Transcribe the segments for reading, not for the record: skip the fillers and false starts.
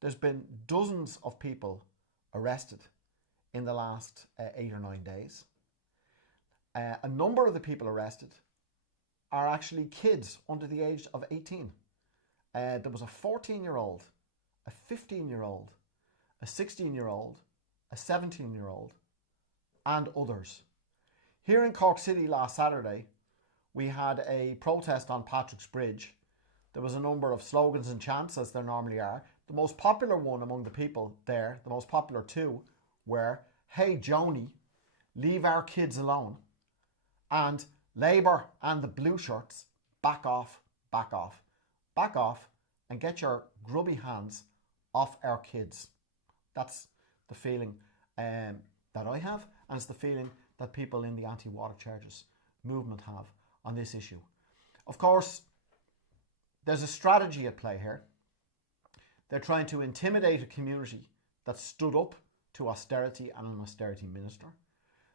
there's been dozens of people arrested in the last 8 or 9 days. A number of the people arrested are actually kids under the age of 18. There was a 14-year-old, a 15-year-old, a 16-year-old, a 17-year-old, and others. Here in Cork City last Saturday, we had a protest on Patrick's Bridge. There was a number of slogans and chants, as there normally are. The most popular one among the people there, the most popular two, were, "Hey Joni, leave our kids alone," and "Labour and the blue shirts, back off, back off. Back off and get your grubby hands off our kids." That's the feeling that I have, and it's the feeling that people in the anti-water charges movement have on this issue. Of course, there's a strategy at play here. They're trying to intimidate a community that stood up to austerity and an austerity minister.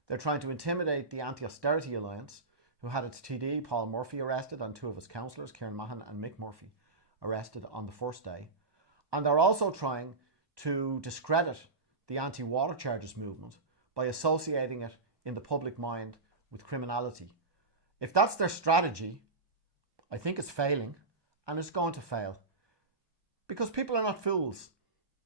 They're trying to intimidate the Austerity Alliance, who had its TD, Paul Murphy, arrested, and two of its councillors, Cllr and Mick Barry, arrested on the first day. And they're also trying to discredit the anti-water charges movement by associating it in the public mind with criminality. If that's their strategy, I think it's failing, and it's going to fail. Because people are not fools.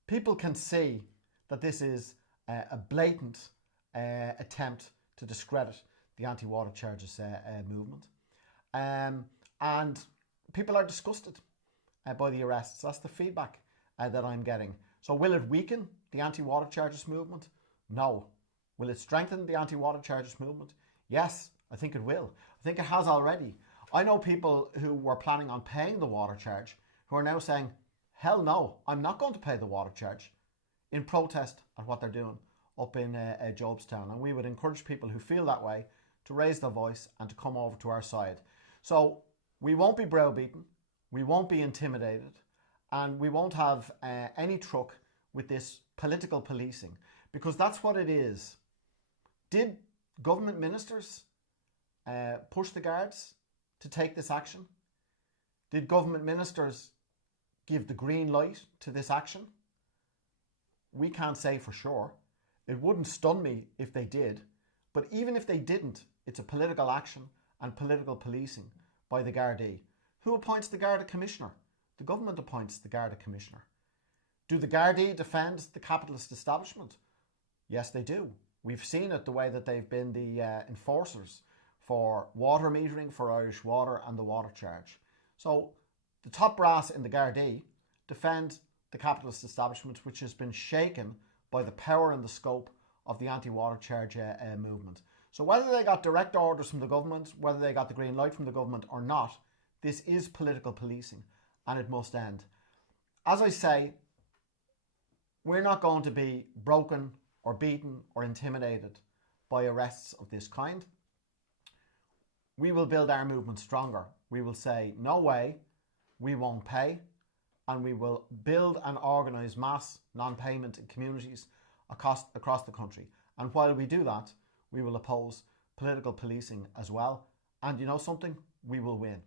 People can see that this is a blatant attempt to discredit the anti-water charges movement. And people are disgusted by the arrests. That's the feedback that I'm getting. So will it weaken the anti-water charges movement? No. Will it strengthen the anti-water charges movement? Yes, I think it will. I think it has already. I know people who were planning on paying the water charge who are now saying, hell no, I'm not going to pay the water charge, in protest at what they're doing up in Jobstown. And we would encourage people who feel that way to raise their voice and to come over to our side. So we won't be browbeaten, we won't be intimidated, and we won't have any truck with this political policing, because that's what it is. Did government ministers push the guards to take this action? Did government ministers give the green light to this action? We can't say for sure. It wouldn't stun me if they did, but even if they didn't, it's a political action and political policing by the Gardaí. Who appoints the Garda Commissioner? The government appoints the Garda Commissioner. Do the Gardaí defend the capitalist establishment? Yes, they do. We've seen it the way that they've been the enforcers for water metering, for Irish Water and the water charge. So the top brass in the Gardaí defend the capitalist establishment, which has been shaken by the power and the scope of the anti-water charge movement. So whether they got direct orders from the government, whether they got the green light from the government or not, this is political policing and it must end. As I say, we're not going to be broken or beaten or intimidated by arrests of this kind. We will build our movement stronger. We will say, no way, we won't pay, and we will build and organise mass non-payment in communities across the country. And while we do that, we will oppose political policing as well. And you know something? We will win.